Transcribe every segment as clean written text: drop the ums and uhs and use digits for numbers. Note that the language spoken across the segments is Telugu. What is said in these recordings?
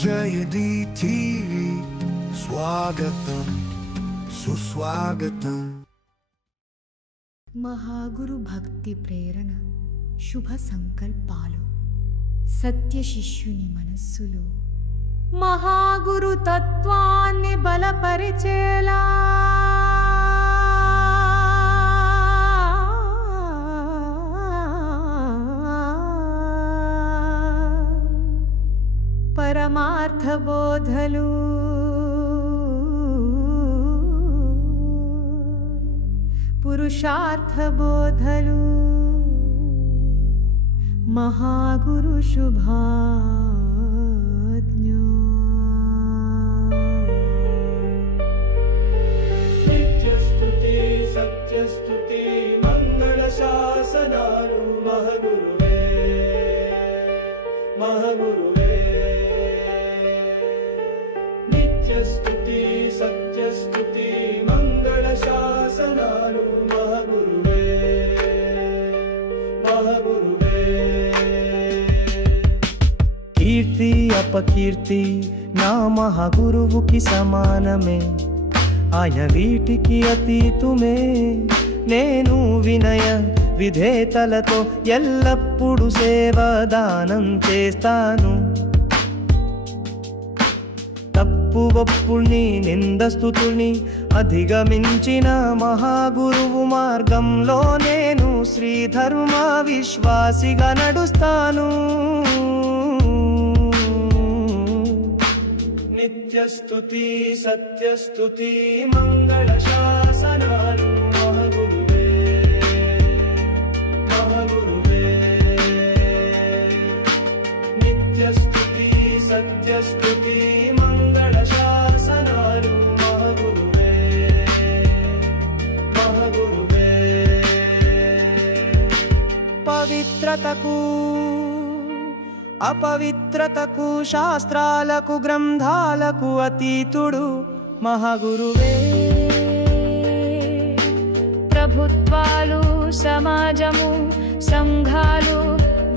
జయది టీవీ స్వాగతం సుస్వాగతం. మహాగురు భక్తి ప్రేరణ, శుభ సంకల్పాలు, సత్య శిష్యుని మనస్సులో మహాగురు తత్వాన్ని బలపరిచేలా పరమార్థ బోధలు, పురుషార్థ బోధలు, మహాగురు శుభాజ్ఞ. నిత్యస్తుతి సత్యస్తుతి మంగళ శాసనాలు మహగురువే మహగురువే. నిత్యస్తుతి సత్యస్తుతి మంగళ శాసనాలు మహగురువే మహగురువే. కీర్తి అపకీర్తి నా మహాగురువుకి సమానమే, ఆయన వీటికి అతీతుమే. నేను వినయ విధేతలతో ఎల్లప్పుడూ సేవాదానం చేస్తాను. తప్పు ఒప్పుల్ని నిందస్తుతుల్ని అధిగమించిన మహాగురువు మార్గంలో నేను శ్రీధర్మ విశ్వాసిగా నడుస్తాను. నిత్యస్తుతి సత్యస్తుతి మంగళ శాసనాలు మహగురువే మహగురువే. నిత్యస్తుతి సత్యస్తుతి మంగళ శాసనాలు మహగురువే మహగురువే. పవిత్రతకు అపవిత్రతకు శాస్త్రాలకు గ్రంథాలకు అతీతుడు మహాగురువే. ప్రభుత్వాలు, సమాజము, సంఘాలు,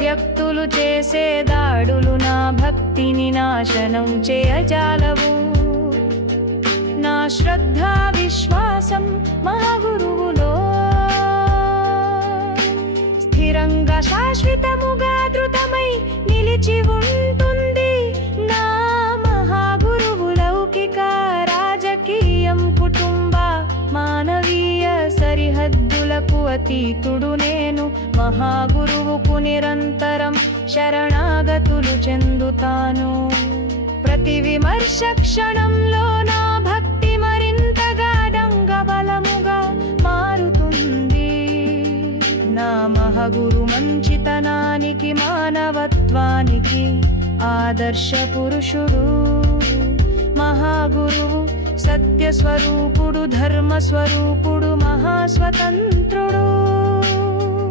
వ్యక్తులు చేసే దాడులు నా భక్తిని నాశనం చేయజాలవు. నా శ్రద్ధ విశ్వాసం మహాగురువులో స్థిరంగా శాశ్వతముగా ధృతమై నిలిచి ఉంటుంది. నా మహాగురువు లౌకిక రాజకీయం కుటుంబ మానవీయ సరిహద్దులకు అతీతుడు. నేను మహాగురువుకు నిరంతరం శరణాగతులు చెందుతాను. ప్రతి విమర్శ క్షణంలో నా భక్తి మరింతగా డంగబలముగా మారుతుంది. నా మహాగురు మంచితనానికి మానవత్వానికి ఆదర్శ పురుషుడు. మహాగురువు సత్యస్వరూపుడు, ధర్మస్వరూపుడు, మహాస్వతంత్రుడు.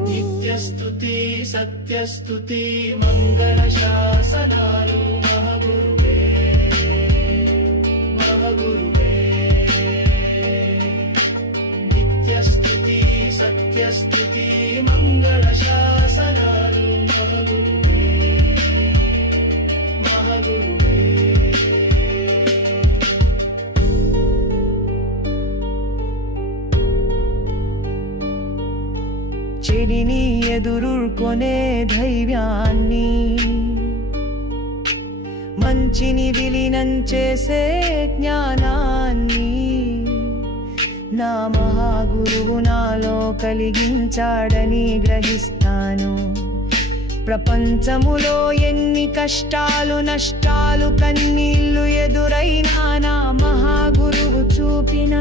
నిత్యస్తుతి సత్యస్తుతి మంగళ శాసనాలు మహగురువే మహగురువే. నిత్యస్తుతి సత్యస్తుతి మంగళ శాసనాలు మహగురువే మహగురువే. చెడిని ఎదుర్కొనే ధైర్యాన్ని, మంచిని విలీనం చేసే జ్ఞానాన్ని నా మహాగురువు నాలో కలిగించాడని గ్రహిస్తాను. ప్రపంచములో ఎన్ని కష్టాలు నష్టాలు కన్నీళ్లు ఎదురైనా నా మహాగురువు చూపిన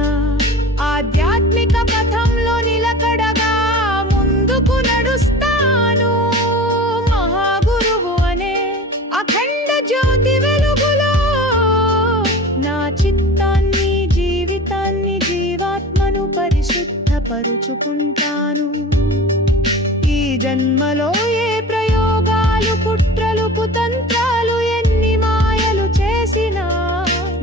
ఆధ్యాత్మిక పథంలో నిలకడగా ముందుకు నడుస్తాను. మహాగురువు అనే అఖండ జ్యోతి వెలుగులో నా చిత్తాన్ని, జీవితాన్ని, జీవాత్మను పరిశుద్ధపరుచుకుంటాను. ఈ జన్మలో ఏ ప్రయోగాలు, కుట్రలు, కుతంత్రాలు, ఎన్ని మాయలు చేసినా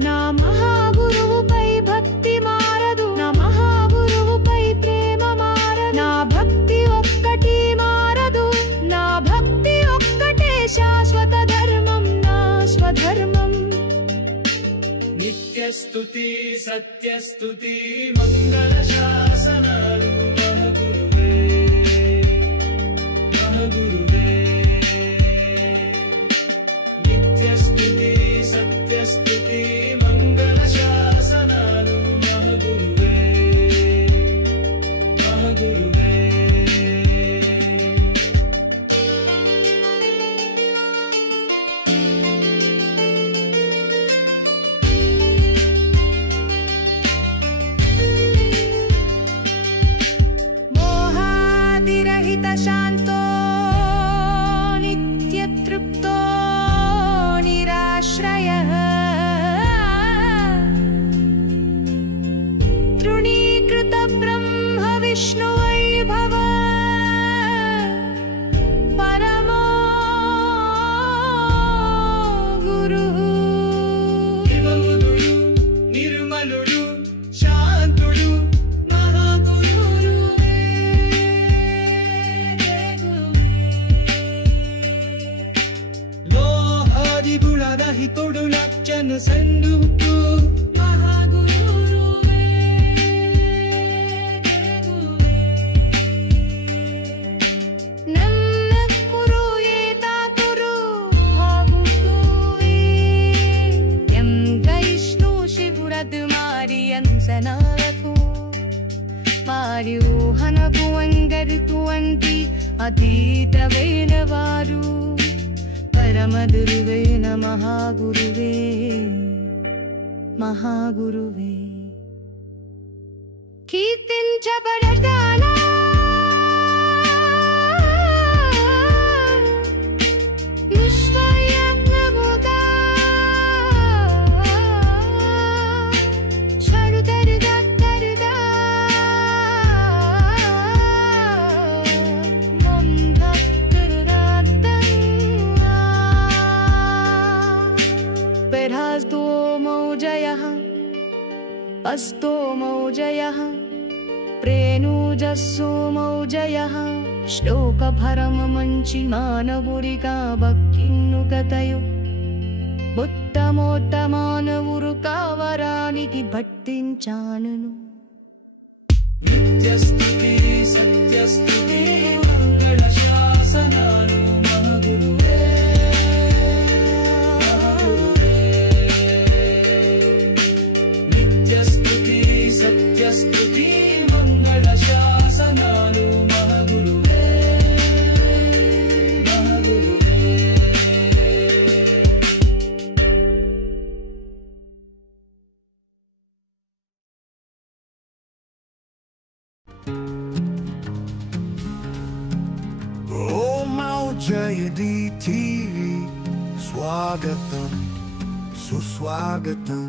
నా మహాగురువుపై భక్తి మారదు. నా మహాగురువుపై నిత్యస్తుతి సత్యస్తుతి మంగళ శాసనాలు మహగురువే మహగురువే నిత్యస్తుతి సత్యస్తుతి మంగళ శాసనాలు మహగురువే మహగురువే शान्तो नित्यतृप्तो निराश्रयः तृणीकृत ब्रह्म विष्णुवैभव परमो गुरुः निर्मलुडु शान्तुडु हितुडु लक्षण संदुक्तु महागुरुवे नन्नकुरु एतातुरु हागुतुवे यं गैष्णु शिवुरद मारियंसनालतु मार्योहनगु अंगरितुवंति अधीतवेनवारु परमगुरुवे नमः गुरुवे महागुरुवे कीर्तिंचबडताना निष्वयज्ञमुदा शरुदरुदत्तरुदा मम हस्तो मौजयः अस्तो मौजयः प्रेणुजस्सो मौजयः श्लोकभरम मंचि मानवुरिका भक्तिन्नुकतयु उत्तमोत्तमानवुरुकावरानिकि भट्टिंचाननु नित्यस्तुति सत्यस्तुति मंगल शासनालु महगुरुवे नित्यस्तुति सत्यस्तुति मंगल शासनालु महगुरुवे महगुरुवे ओम जयदी टीवी स्वागतम सुस्वागतम।